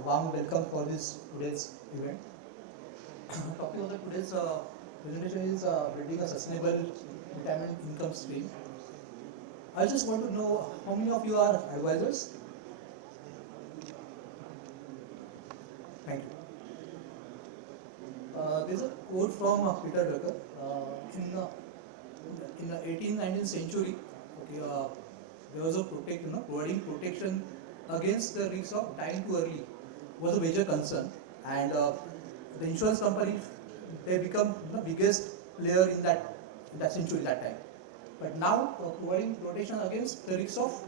warm welcome for this today's event. Topic of the today's presentation is building a sustainable retirement income stream. I just want to know how many of you are advisors. Thank you. There's a quote from Peter Drucker in the 18th-19th century. Okay, there was a providing protection against the risk of dying too early was a major concern, and the insurance companies they become the biggest player in that century that time. But now providing protection against the risk of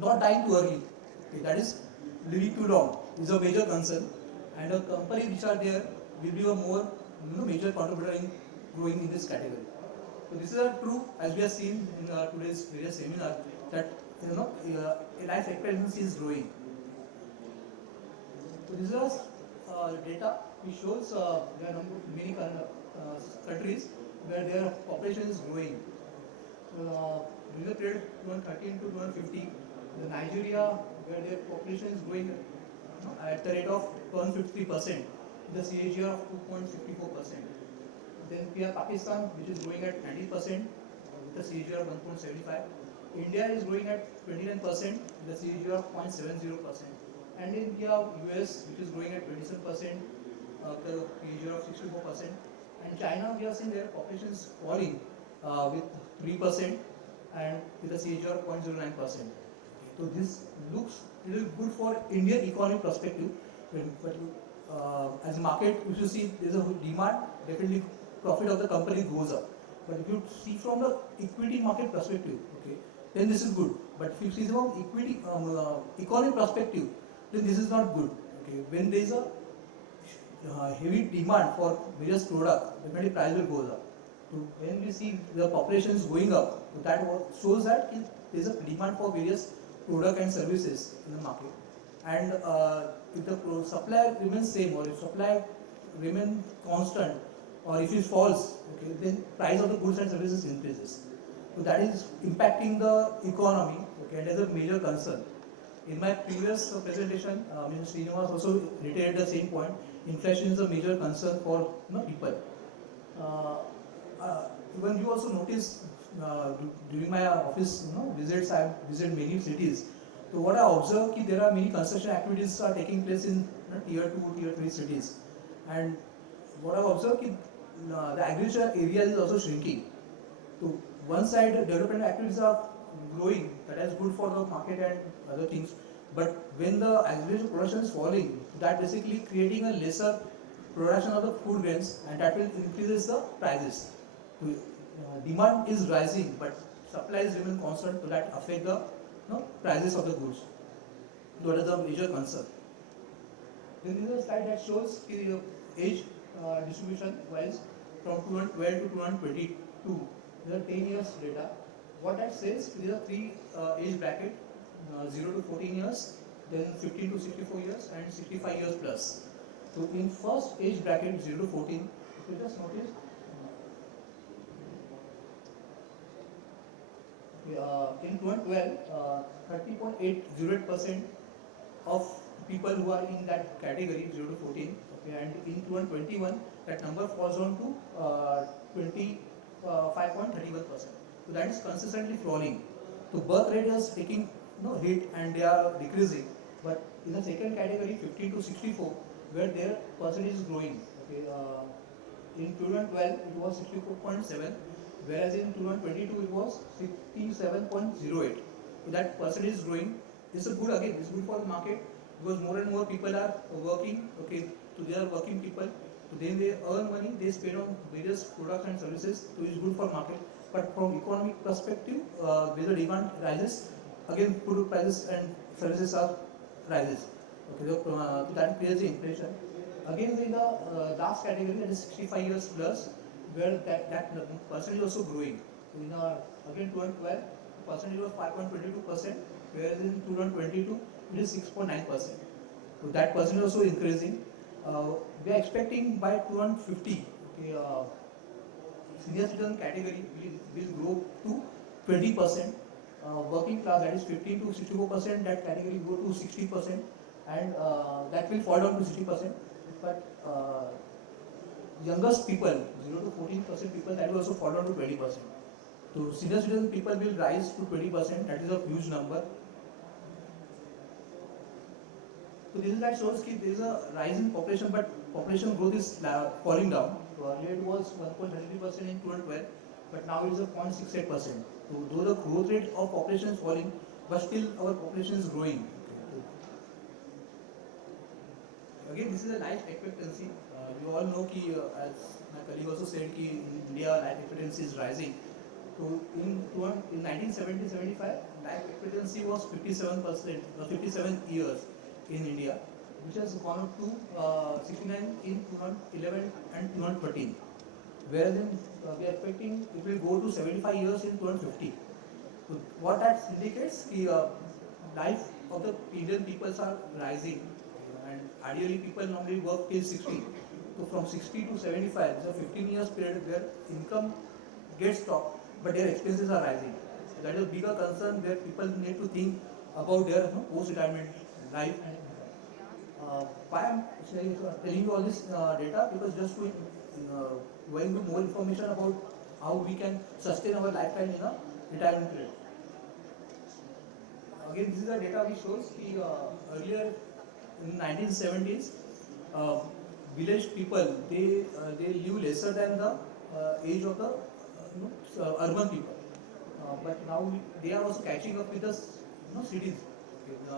not dying too early, okay, that is living too long, is a major concern, and the companies which are there will be a more major contributor in growing in this category. So this is true as we have seen in today's various seminar that life expectancy is growing. So this is data which shows there are many countries where their population is growing. During the period 2013 to 2050, the Nigeria where their population is growing at the rate of 150%, the CAGR of 2.54%. Then we have Pakistan, which is growing at 90% with a CAGR of 1.75. India is growing at 29% with a CAGR of 0.70%. And in India, US, which is growing at 27%, the CAGR of 64%. And China, we are seeing their population is falling with 3% and with a CAGR of 0.09%. So this looks really good for Indian economic perspective. But as a market, if you see there is a demand, definitely profit of the company goes up. But if you see from the equity market perspective, okay, then this is good. But if you see from equity economic perspective, then this is not good. Okay, when there is a heavy demand for various products, definitely price will go up. So when we see the population is going up, that shows that there is a demand for various products and services in the market. And if the supply remains same, or if supply remains constant, or if it falls, okay, then price of the goods and services increases. So that is impacting the economy, okay, and that is a major concern. In my previous presentation, Mr. Srinivas also reiterated the same point. Inflation is a major concern for people. Even you also notice during my office visits, I have visited many cities. So what I observe is there are many construction activities are taking place in tier 2, tier 3 cities, and what I observe is the agricultural area is also shrinking. So one side development activities are growing, that is good for the market and other things. But when the agricultural production is falling, that basically creating a lesser production of the food grains, and that will increases the prices. So, demand is rising, but supplies remain constant, so that affect the prices of the goods. That is a major concern. Then this is a slide that shows the age distribution wise from 2012 to 2022. There are 10 years data. What that says, there are three age bracket, 0 to 14 years, then 15 to 64 years, and 65 years plus. So in first age bracket, 0 to 14, if you just notice, in 2012, 30.808% of people who are in that category, 0 to 14, okay, and in 2021, that number falls down to 25.31%. So that is consistently falling. So birth rate is taking hit and they are decreasing. But in the second category, 15 to 64, where their percentage is growing. Okay, in 2012 it was 64.7, whereas in 2022 it was 67.08. So that percentage is growing. This is good again. This is good for the market because more and more people are working. Okay, so they are working people. So then they earn money. They spend on various products and services. So it's good for market. But from economic perspective, where the demand rises, again food prices and services are rises. Okay, so that creates the inflation. Again, in the last category, that is 65 years plus, where that percentage is also growing. So in again 2012, the percentage was 5.22%, whereas in 2022 it is 6.9%. So that percentage is also increasing. We are expecting by 2050, okay, senior citizen category will grow to 20%. Working class, that is 15 to 64%, that category go to 60%. and that will fall down to 60%. But youngest people, 0 to 14% people, that will also fall down to 20%. So senior citizen people will rise to 20%. That is a huge number. So this is that shows that there is a rise in population, but population growth is falling down. So earlier it was 1.33% in 2012, but now it is a 0.68%. So though the growth rate of population is falling, but still our population is growing. Again, this is a life expectancy. You all know कि as my colleague also said कि in India life expectancy is rising. So in 1970-75, life expectancy was 57%, 57 years in India, which has gone up to 69 in 2011 and 2013. Whereas we are expecting it will go to 75 years in 2050. So what that indicates is life of the Indian peoples are rising, and ideally people normally work till 60. So from 60 to 75, it's a 15 years period where income gets stopped, but their expenses are rising. So that is a bigger concern where people need to think about their post-retirement life. And why I'm telling you all this data, because just to going into more information about how we can sustain our lifetime in a retirement period. Again, this is the data which shows the earlier in 1970s, village people they live lesser than the age of the urban people, but now they are also catching up with the cities.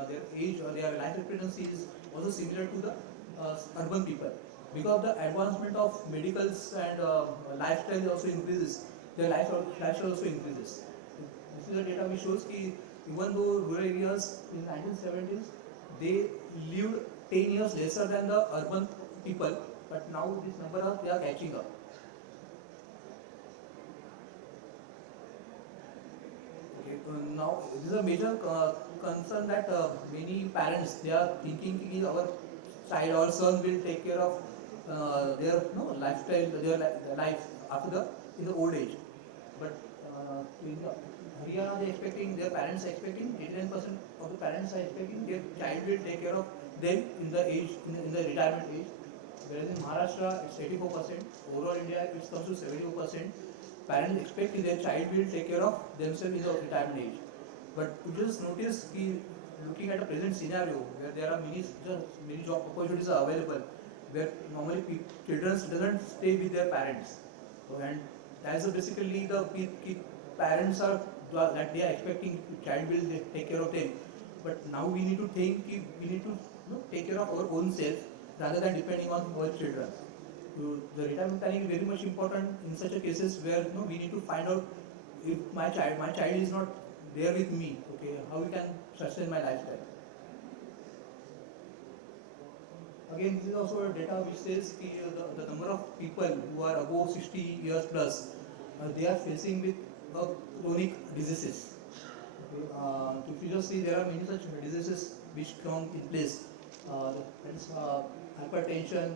Their age or their life expectancy is also similar to the urban people. Because the advancement of medicals and lifestyle also increases, their lifestyle also increases. This is the data which shows that even though rural areas in 1970s they lived 10 years lesser than the urban people, but now this number they are catching up. Okay, now this is a major concern that many parents they are thinking that our child or son will take care of their lifestyle, their life after in the old age. But in Haryana they expecting, their parents are expecting, 89% of the parents are expecting their child will take care of them in the age in the retirement age. Whereas in Maharashtra it's 84%, overall India it comes to 74%. Parents expect their child will take care of themselves in the retirement age. But you just notice looking at a present scenario where there are many job opportunities are available, where normally children doesn't stay with their parents. So, and that's basically the parents are that they are expecting child will take care of them. But now we need to think we need to take care of our own self rather than depending on our children. So the retirement planning is very much important in such a cases where we need to find out if my child is not there with me, okay, how we can sustain my lifestyle. Again, this is also a data which says the number of people who are above 60 years plus, they are facing with chronic diseases. Okay, if you just see, there are many such diseases which come in place. That is hypertension,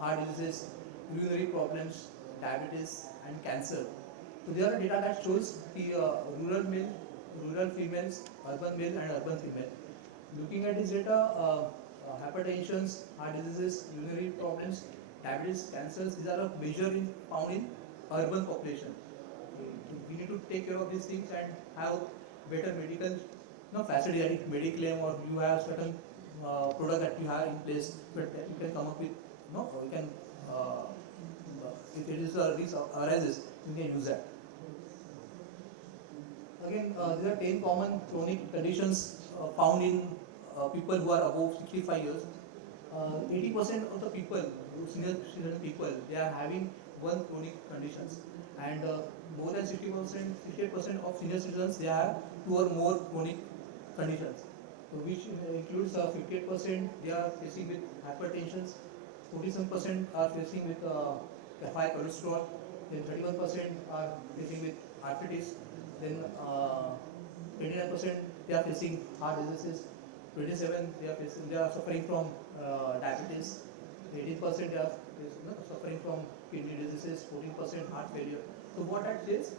heart diseases, urinary problems, diabetes, and cancer. So there are data that shows the rural male, rural females, urban male, and urban female. Looking at this data, hypertensions, heart diseases, urinary problems, diabetes, cancers, these are found in urban population. We need to take care of these things and have better medical facility, like Mediclaim, or you have certain product that you have in place that you can come up with, you can, if it is a risk arises, you can use that. Again, there are 10 common chronic conditions found in people who are above 65 years. 80% of the people, senior citizen people, they are having one chronic conditions, and more than 68% of senior citizens they have two or more chronic conditions. So which includes 58% they are facing with hypertension, 47% are facing with high cholesterol, then 31% are facing with arthritis, then 29% they are facing heart diseases, 27 they are suffering from diabetes, 18% they are suffering from kidney diseases, 14% heart failure. So what that says,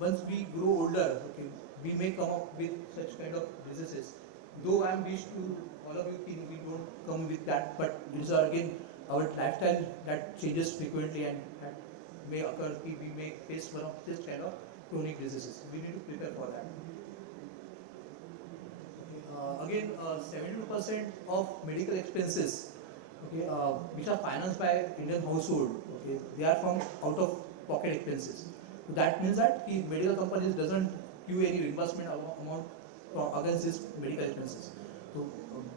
once we grow older, okay, we may come up with such kind of diseases. Though I am wish to all of you think we don't come with that, but it's again our lifestyle that changes frequently and that may occur. We may face one of this kind of chronic diseases. We need to prepare for that. Again, 72% of medical expenses, okay, which are financed by Indian household, okay, they are from out of pocket expenses. So that means that the medical companies doesn't give any reimbursement amount against these medical expenses. So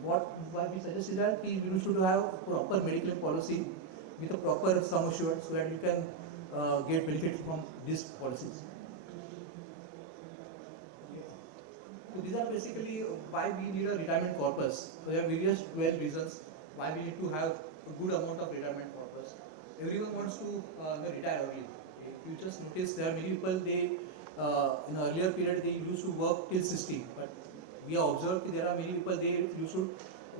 what we suggest is that we should have proper medical policy with a proper sum assured so that you can get benefit from these policies. So these are basically why we need a retirement corpus. So there are various 12 reasons why we need to have a good amount of retirement corpus. Everyone wants to retire early. If you just notice, there are many people, they in an earlier period they used to work till 60, but we have observed there are many people, they used to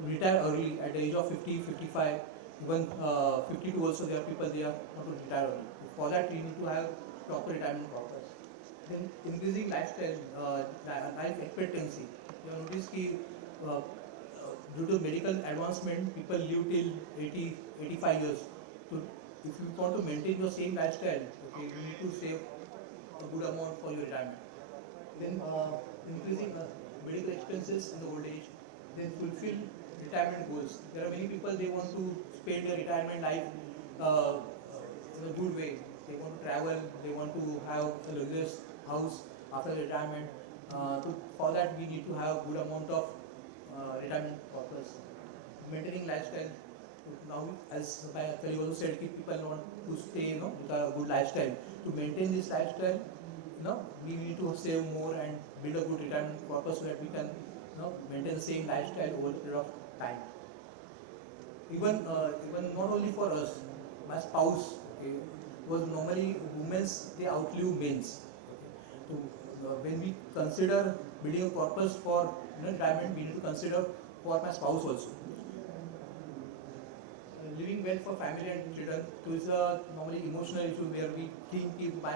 retire early at the age of 50, 55, even 52 also there are people they are want to retire early. For that we need to have proper retirement corpus. Then increasing lifestyle, life expectancy. You have noticed that due to medical advancement, people live till 80, 85 years. So if you want to maintain your same lifestyle, okay, you need to save a good amount for your retirement. Then increasing medical expenses in the old age. Then fulfill retirement goals. There are many people, they want to spend their retirement life in a good way. They want to travel, they want to have a luxurious house after retirement. For that we need to have good amount of retirement corpus. Maintaining lifestyle. Now, as my colleague also said, people want to stay, with a good lifestyle. To maintain this lifestyle, we need to save more and build a good retirement corpus so that we can, maintain the same lifestyle over a period of time. Even not only for us, my spouse, okay, because normally women's they outlive men's. So, when we consider building a corpus for retirement, we need to consider for my spouse also. Living well for family and children, so it's a normally emotional issue where we think if my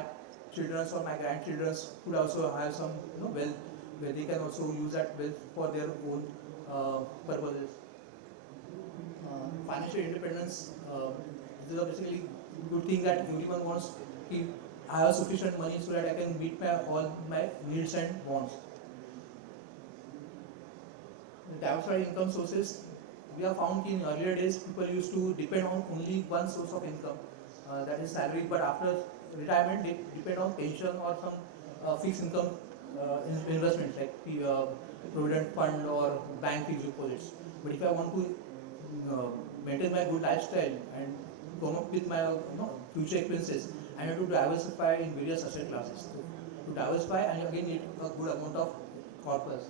children or my grandchildren could also have some wealth where they can also use that wealth for their own purposes. Financial independence, this is a basically good thing that everyone wants. If I have sufficient money so that I can meet all my needs and wants. Diversified income sources. We have found in earlier days people used to depend on only one source of income, that is salary, but after retirement they depend on pension or some fixed income investments like provident fund or bank fixed deposits. But if I want to maintain my good lifestyle and come up with my future expenses, I have to diversify in various asset classes. To diversify, I again need a good amount of corpus.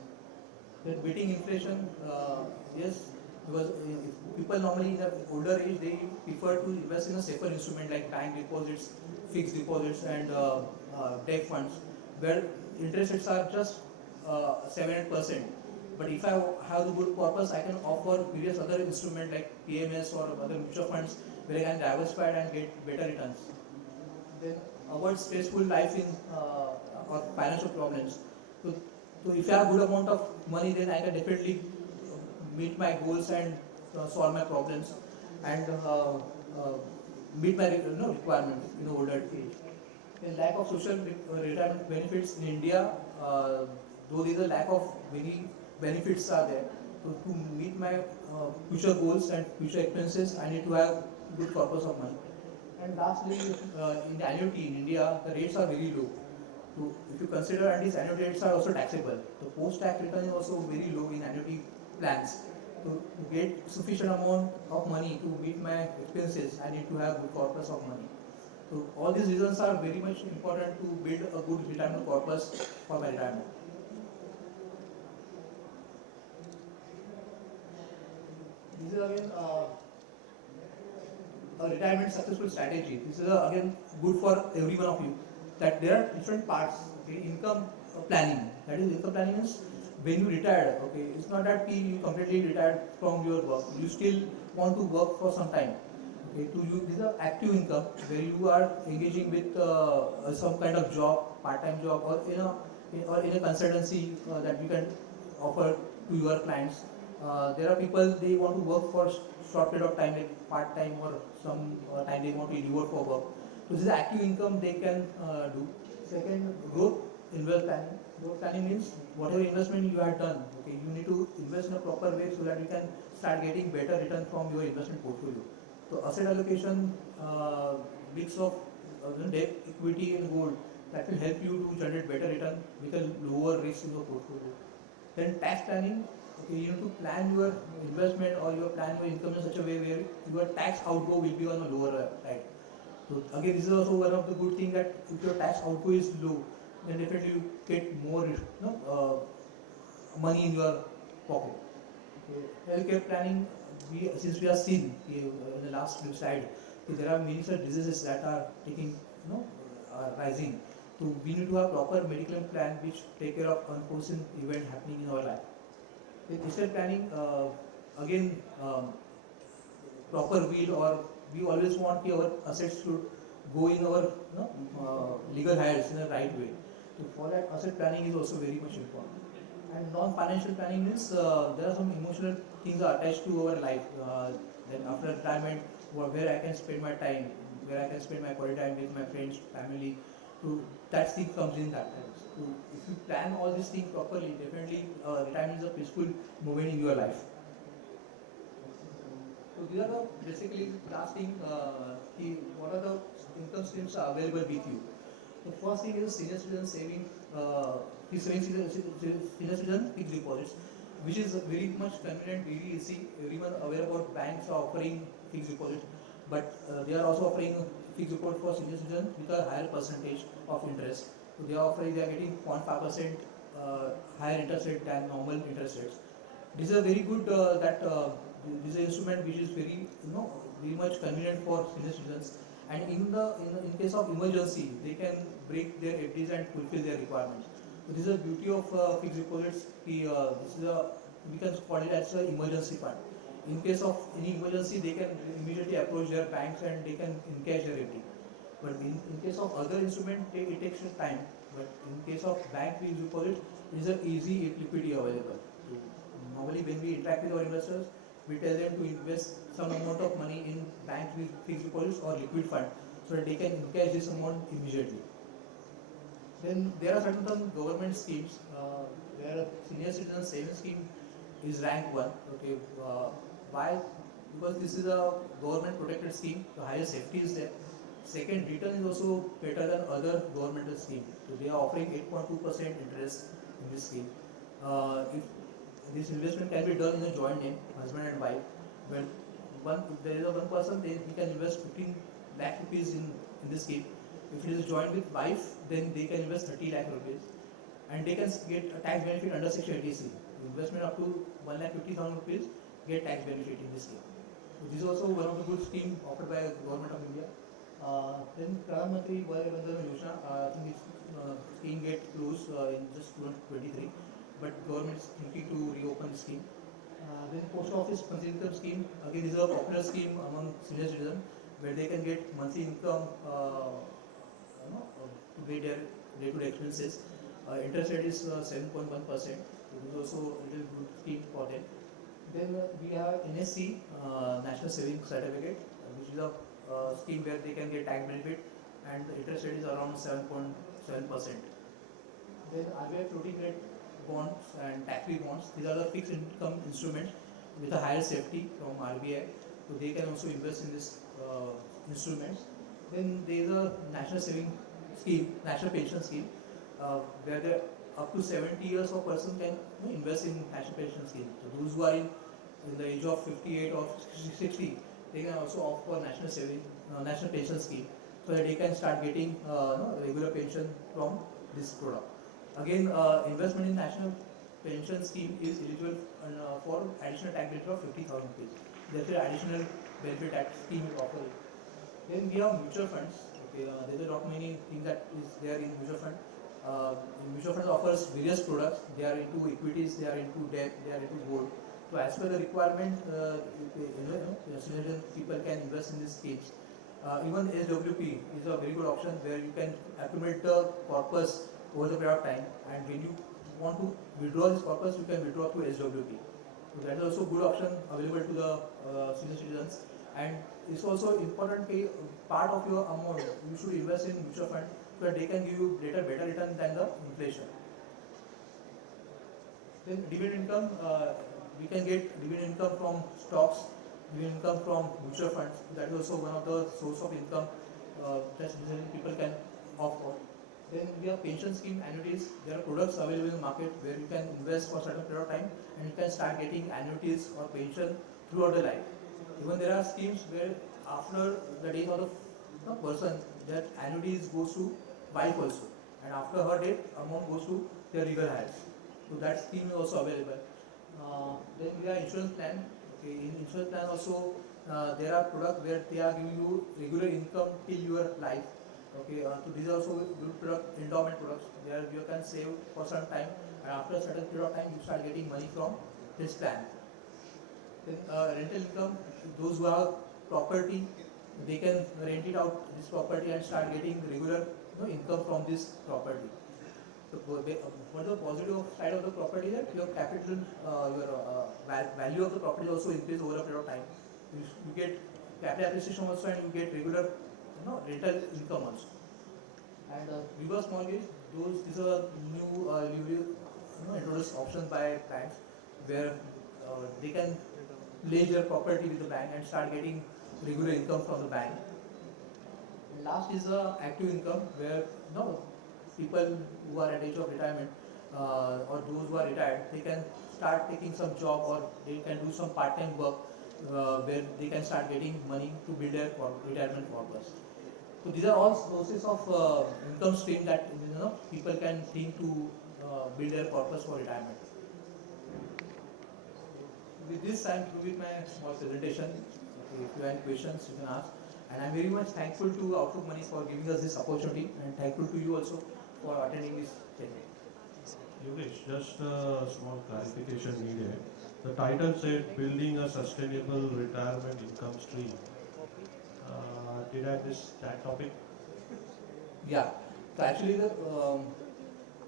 Then beating inflation, yes, because people normally in the older age they prefer to invest in a safer instrument like bank deposits, fixed deposits, and debt funds, where interest rates are just 7-8%. But if I have the good corpus, I can offer various other instruments like PMS or other mutual funds where I can diversify and get better returns. Then avoid stressful life in or financial problems. So if I have good amount of money, then I can definitely meet my goals and solve my problems and meet my requirements in the older age. The lack of social retirement benefits in India, though there is a lack of many benefits are there. So to meet my future goals and future expenses, I need to have good corpus of money. And lastly, in the annuity in India, the rates are very low. So if you consider, and these annuity rates are also taxable. The post-tax return is also very low in annuity plans. So to get sufficient amount of money to meet my expenses, I need to have good corpus of money. So all these reasons are very much important to build a good retirement corpus for my retirement. This is again a retirement successful strategy. This is again good for every one of you. That there are different parts. Okay, income planning. That is, income planning is when you retire. Okay, it's not that you completely retired from your work. You still want to work for some time. Okay, to you, this is an active income where you are engaging with some kind of job, part-time job, or in a consultancy that you can offer to your clients, There are people, they want to work for short period of time, like part time or some time they want to reward for work. So this is active income they can do. Second, growth in wealth planning. Growth planning means whatever investment you have done, okay, you need to invest in a proper way so that you can start getting better return from your investment portfolio. So asset allocation, mix of debt, equity and gold, that will help you to generate better return with a lower risk in your portfolio. Then tax planning, okay, you need to plan your investment or your plan your income in such a way where your tax outgo will be on a lower side. So again, this is also one of the good thing that if your tax outgo is low, then definitely you get more money in your pocket. Okay. Healthcare planning, since we have seen in the last few slide, there are many such diseases that are taking, rising. So we need to have proper medical plan which take care of unforeseen event happening in our life. With estate planning, again, proper will, or we always want our assets to go in our legal hands in the right way. So for that, asset planning is also very much important. And non-financial planning means there are some emotional things are attached to our life. Then after retirement, where I can spend my time, where I can spend my quality time with my friends, family. So that thing comes in that time. So if you plan all these things properly, definitely retirement is a peaceful moment in your life. So these are the basically last thing. What are the income streams are available with you? The first thing is senior citizen saving. Senior citizen fixed deposits, which is very much convenient, very easy. Everyone aware about banks are offering fixed deposits, but they are also offering fixed deposit for senior citizens with a higher percentage of interest. So they are getting 0.5% higher interest rate than normal interest rates. This is a very good this is an instrument which is very much convenient for senior citizens. And in case of emergency, they can break their FDs and fulfill their requirements. So this is the beauty of fixed deposits. This is we can call it as an emergency fund. In case of any emergency, they can immediately approach their banks and they can encash their FD. But in case of other instrument, it takes time. But in case of bank fixed deposit, it is an easy liquidity available. So normally, when we interact with our investors, we tell them to invest some amount of money in bank fixed deposits or liquid fund so that they can encash this amount immediately. Then there are certain government schemes where senior citizen savings scheme is rank 1. Okay, why? Because this is a government protected scheme, the higher safety is there. Second, return is also better than other governmental schemes. So they are offering 8.2% interest in this scheme. If this investment can be done in a joint name, husband and wife, when if there is a one person, then he can invest 15 lakh rupees in this scheme. If it is joined with wife, then they can invest 30 lakh rupees. And they can get a tax benefit under Section 80C. Investment up to 1,50,000 rupees get tax benefit in this scheme. So this is also one of the good schemes offered by the Government of India. Then Pradhan Mantri Vay Bandhana Yojana, I think this scheme get closed in just 2023, but government is thinking to reopen the scheme. Then Post Office Monthly Income Scheme, again this is a popular scheme among senior citizens where they can get monthly income to pay their day-to-day expenses. Interest rate is 7.1%. So this is also a little good scheme for them. Then we have NSC, National Savings Certificate, which is a scheme where they can get tax benefit, and the interest rate is around 7.7%. Then RBI floating rate bonds and tax-free bonds. These are the fixed income instruments with a higher safety from RBI. So they can also invest in this instruments. Then there is a national saving scheme, national pension scheme, where up to 70 years of person can invest in national pension scheme. So those who are in the age of 58 or 60, they can also opt for national pension scheme, so that they can start getting regular pension from this product. Again, investment in national pension scheme is eligible for additional tax benefit of 50,000 rupees. Therefore, additional benefit tax scheme is offered. Then we have mutual funds. Okay, there are not many things that is there in mutual fund. Mutual funds offers various products. They are into equities, they are into debt, they are into gold. So as per the requirement, people can invest in these schemes. Even SWP is a very good option where you can accumulate the corpus over the period of time, and when you want to withdraw this corpus, you can withdraw through SWP. So that is also good option available to the senior citizens. And it's also important part of your amount you should invest in mutual fund so that they can give you better return than the inflation. Then dividend income, we can get dividend income from stocks, dividend income from mutual funds. That is also one of the source of income that people can opt for. Then we have pension scheme annuities. There are products available in the market where you can invest for a certain period of time and you can start getting annuities or pension throughout the life. Even there are schemes where after the death of the person, that annuities goes to wife also, and after her death, amount goes to their legal heirs. So that scheme is also available. Then we have insurance plan. Okay, in insurance plan also there are products where they are giving you regular income till your life. Okay, so these are also good product, endowment products where you can save for some time, and after a certain period of time you start getting money from this plan. Then rental income, those who have property, they can rent it out this property and start getting regular income from this property. So for the positive side of the property, that your capital, value of the property also increase over a period of time. You get capital appreciation also, and you get regular rental income also. And reverse mortgage, these are new introduced options by banks where they can pledge their property with the bank and start getting regular income from the bank. And last is active income where people who are at age of retirement or those who are retired, they can start taking some job or they can do some part-time work where they can start getting money to build their retirement corpus. So these are all sources of income stream that people can think to build their corpus for retirement. With this, I am through with my small presentation. Okay, if you have any questions, you can ask. And I am very much thankful to Outlook Money for giving us this opportunity, and thankful to you also for attending this training. Yogesh, just a small clarification needed. The title said building a sustainable retirement income stream. Did I miss that topic? Yeah. So actually,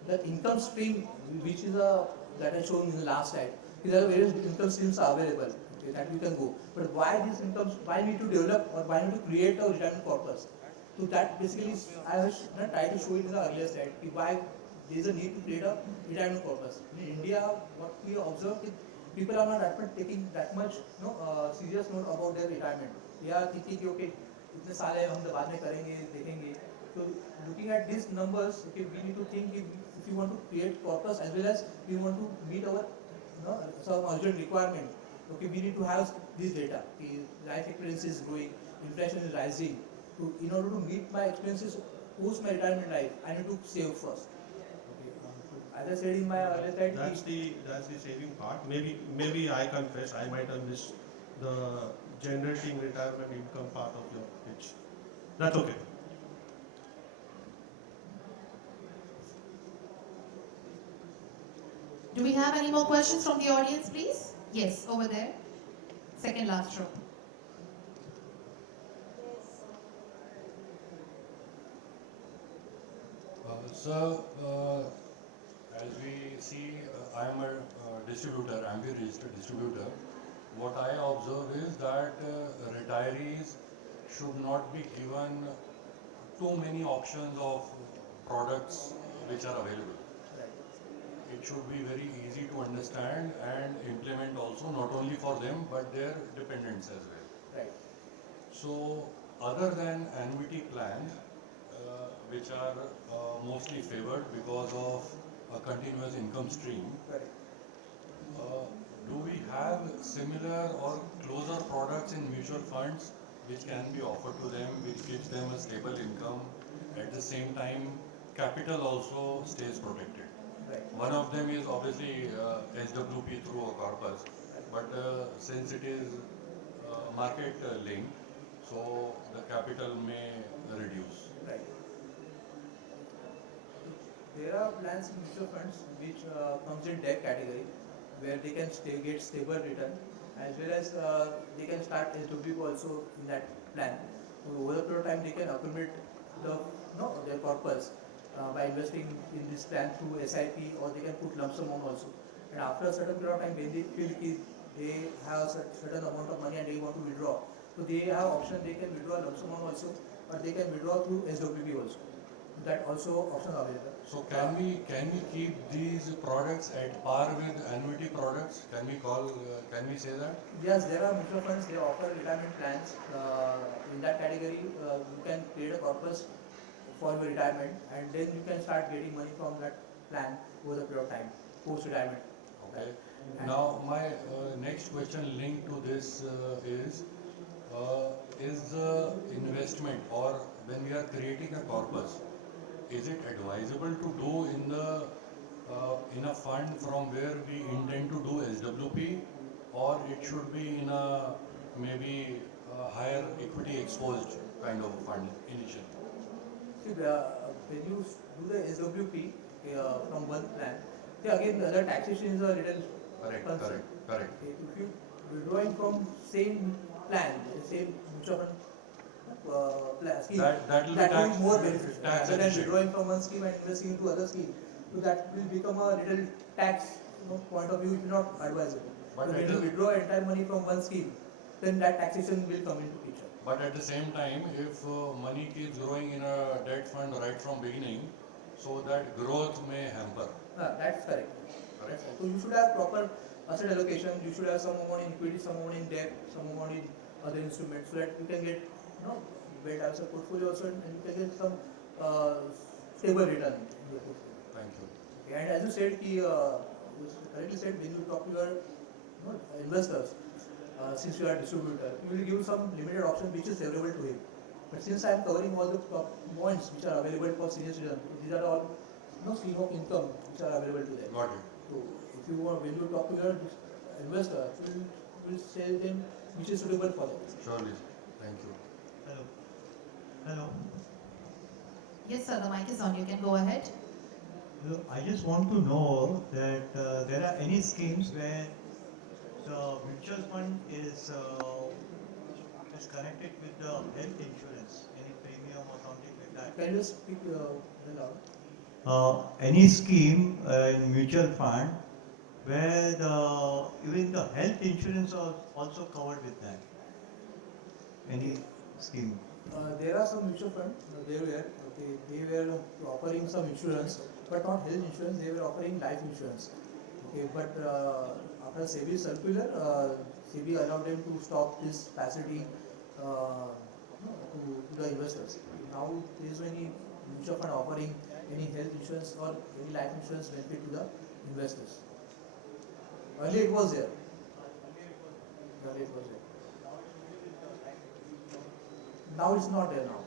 the income stream, which is that I showed in the last slide, there are various income streams are available. Okay, that we can go. But why these incomes? Why need to develop or why need to create a retirement corpus? So that basically I have tried to show it in the earlier slide. Why there is a need to create a retirement corpus. In India, what we observe is people are not taking that much serious note about their retirement. They are thinking, okay, इतने साल है हम बाद में करेंगे देखेंगे. So looking at these numbers, okay, we need to think if you want to create corpus as well as we want to meet our some urgent requirement. Okay, we need to have this data. Okay, life experience is growing, inflation is rising. So in order to meet my expenses post my retirement life, I need to save first. As I said in my earlier slide, that's the saving part. Maybe I confess I might have missed the generating retirement income part of your pitch. That's okay. Do we have any more questions from the audience, please? Yes, over there. Second last row. As we see, I am a distributor, I am a registered distributor. What I observe is that retirees should not be given too many options of products which are available. It should be very easy to understand and implement also, not only for them but their dependents as well. Right. So, other than annuity plans, which are mostly favored because of a continuous income stream, Right. Do we have similar or closer products in mutual funds which can be offered to them, which gives them a stable income, at the same time capital also stays protected? Right. One of them is obviously SWP through a corpus, but since it is market linked, so the capital may reduce. Right. There are plans in mutual funds which comes in debt category where they can get stable return as well as they can start SWP also in that plan. So over the period of time they can accumulate their corpus by investing in this plan through SIP or they can put lump sum amount also. And after a certain period of time when they feel they have certain amount of money and they want to withdraw. So they have option, they can withdraw lump sum also, or they can withdraw through SWP also. That also option available. So can we keep these products at par with annuity products? Can we say that? Yes, there are mutual funds, they offer retirement plans. In that category, you can create a corpus for your retirement and then you can start getting money from that plan over the period of time, post-retirement. Okay. And Now my next question linked to this is the investment, or when we are creating a corpus, is it advisable to do in a fund from where we intend to do SWP, or it should be in a maybe higher equity exposed kind of a fund initially? see, when you do the SWP from one plan, yeah, again the other taxation is a little Correct, concern. correct. Okay, if you withdrawing from same plan, same mutual fund scheme, That will be that will tax be more beneficial tax rather than efficient. withdrawing from one scheme and investing into other scheme. So that will become a little tax point of view, it will not advisable. But So at when you the- withdraw entire money from one scheme, then that taxation will come into picture. But at the same time, if money keeps growing in a debt fund right from beginning, so that growth may hamper. That's correct. Correct. So you should have proper asset allocation. You should have some amount in equity, some amount in debt, some amount in other instruments, so that you can get build as a portfolio also, and you can get some stable return in your portfolio. Thank you. Okay, and as you said, you correctly said, when you talk to your investors, since you are a distributor, you will give some limited option which is favorable to him. But since I am covering all the points which are available for senior citizens, these are all stream of income which are available to them. Got it. So if you want, when you talk to your investor, you will say them which is suitable for them. Surely. Thank you. Hello. Hello. Yes, sir, the mic is on. You can go ahead. I just want to know that there are any schemes where the mutual fund is connected with the health insurance, any premium or something like that. Can you speak loud? Any scheme in mutual fund where even the health insurance are also covered with that. Any scheme? There are some mutual funds. They were offering some insurance, but not health insurance. They were offering life insurance. Okay, but after SEBI circular, SEBI allowed them to stop this facility to the investors. Now there is any mutual fund offering any health insurance or any life insurance benefit to the investors. Earlier it was there. Earlier it was there. Now it's not there now.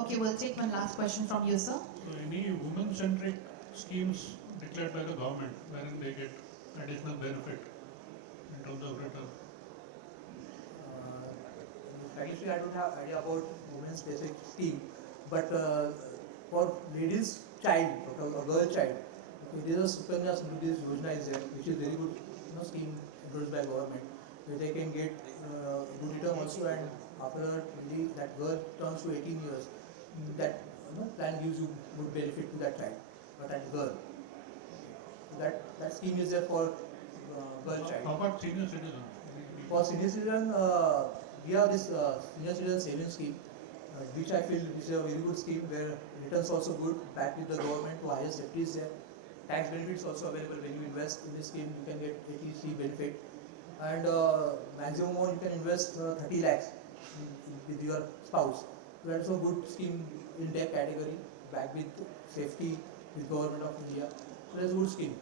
Okay, we'll take one last question from you, sir. So any women-centric schemes declared by the government wherein they get additional benefit in terms of return? Actually, I don't have idea about women's specific scheme, but for ladies child, a girl child, there is a Sukanya Samriddhi Yojana is there, which is very good scheme endorsed by government, where they can get good return also, and after that girl turns to 18 years, that plan gives you good benefit to that child or that girl. That scheme is there for girl child. How about senior citizen? For senior citizen, we have this senior citizen savings scheme, which I feel is a very good scheme where returns also good, backed with the government to higher safety is there. Tax benefits also available when you invest in this scheme, you can get 80C benefit. And maximum amount you can invest 30 lakhs with your spouse. So that's a good scheme in that category, backed with safety with government of India. So that's a good scheme.